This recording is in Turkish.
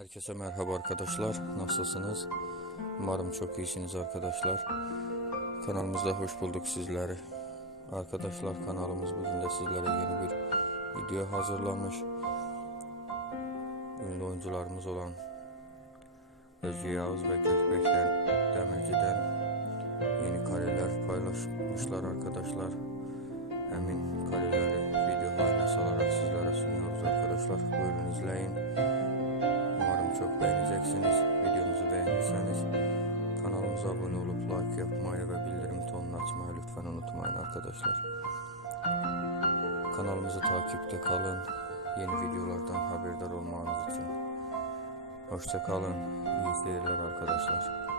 Herkese merhaba arkadaşlar. Nasılsınız? Umarım çok iyisiniz arkadaşlar. Kanalımızda hoş bulduk sizleri. Arkadaşlar kanalımız bugün de sizlere yeni bir video hazırlamış. Ünlü oyuncularımız olan Özge Yağız ve Gökbek'ten Demirci'den yeni kareler paylaşmışlar arkadaşlar. Emin kareleri video haline salarak sizlere sunuyoruz arkadaşlar. Çok beğeneceksiniz. Videomuzu beğendiyseniz kanalımıza abone olup like yapmayı ve bildirim tonunu açmayı lütfen unutmayın arkadaşlar. Kanalımızı takipte kalın. Yeni videolardan haberdar olmanız için. Hoşça kalın. İyi seyirler arkadaşlar.